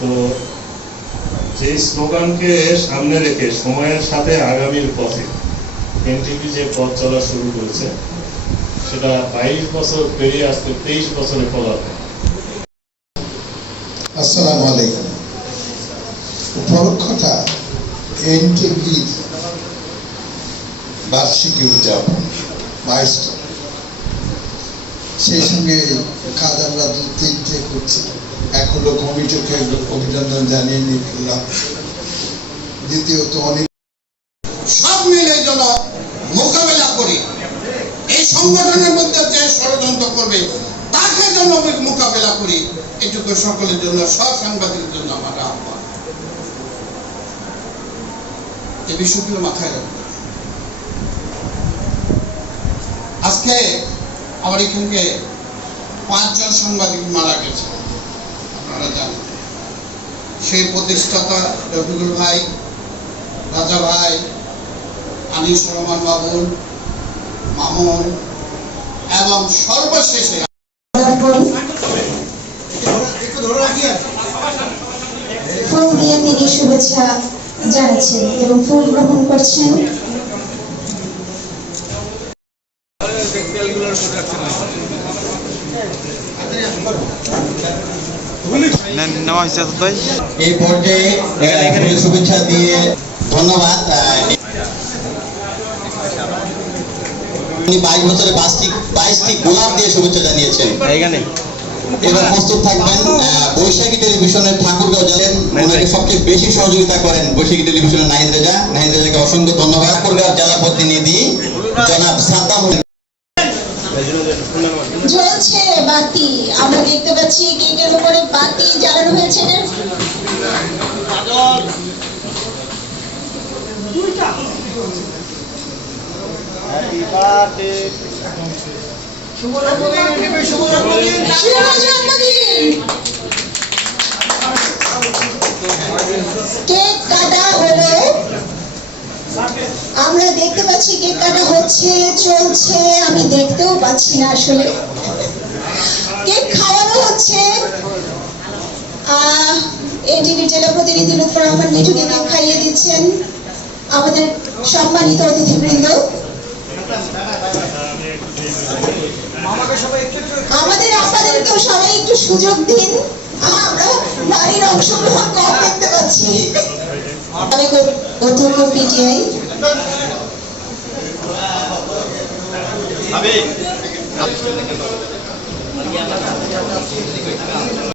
তো যে স্লোগানকে সামনে রেখে সময়ের সাথে আগামীর পথে এনটিপি যে পথ চলা শুরু করেছে, সেটা বাইশ বছর পেরিয়ে আসতে তেইশ বছরে পদার্পণ আসসালামু আলাইকুম। উপলক্ষটা এনটিভির বার্ষিকী উদযাপন, মাইলস্টোন। সেই সঙ্গে কাজ আমরা তিনটে হলো কমিটিকে অভিনন্দন জানিয়ে নিয়ে দ্বিতীয়ত অনেক সব মিলে যেন মোকাবেলা করি, এই সংগঠনের মধ্যে যে ষড়যন্ত্র করবে, তাকে যেন মোকাবেলা করি, এটুকু সকলের জন্য সব সাংবাদিকের জন্য আমার আহ্বান। এই বিষয়গুলো মাথায় রাখবেন আজকে আমার এখানকে পাঁচজন সাংবাদিক মারা গেছে। আপনারা জানেন। সেই প্রতিষ্ঠাতা রফিকুল ভাই রাজা ভাই আনিস রহমান বাবুল মামুন এবং সর্বশেষে ফুল দিয়ে তিনি শুভেচ্ছা জানাচ্ছেন এবং ফুল গ্রহণ করছেন। নেওয়া হয়েছে এই পর্যায়ে এখানে শুভেচ্ছা দিয়ে ধন্যবাদ। উনি বাইশ বছরে পাঁচটি বাইশটি গোলাপ দিয়ে শুভেচ্ছা জানিয়েছেন। এইখানে। এবার প্রস্তুত থাকবেন বৈশাখী টেলিভিশনের ঠাকুরগাঁও জানেন ওনাকে সবচেয়ে বেশি সহযোগিতা করেন বৈশাখী টেলিভিশনের নাহিদ রেজা। নাহিদ রেজাকে অসংখ্য ধন্যবাদ। ঠাকুরগাঁও জেলা প্রতিনিধি জনাব বাতি আমরা দেখতে পাচ্ছি কেকের উপরে বাতি জ্বালানো হয়েছে কেক কাটা আমরা দেখতে পাচ্ছি কেক কাটা হচ্ছে, চলছে, আমি দেখতেও পাচ্ছি না আসলে। এনটিভি জেলা প্রতিনিধি লুৎফর রহমান মিঠুকে কেক খাইয়ে দিচ্ছেন। আমাদের সম্মানিত অতিথিবৃন্দ। আমাদের, আপনাদেরকেও সবাই একটু সুযোগ দিন। আমরা নারীর অংশগ্রহণ কম দেখতে পাচ্ছি। অনেক অধ্যক্ষ পিটিআই।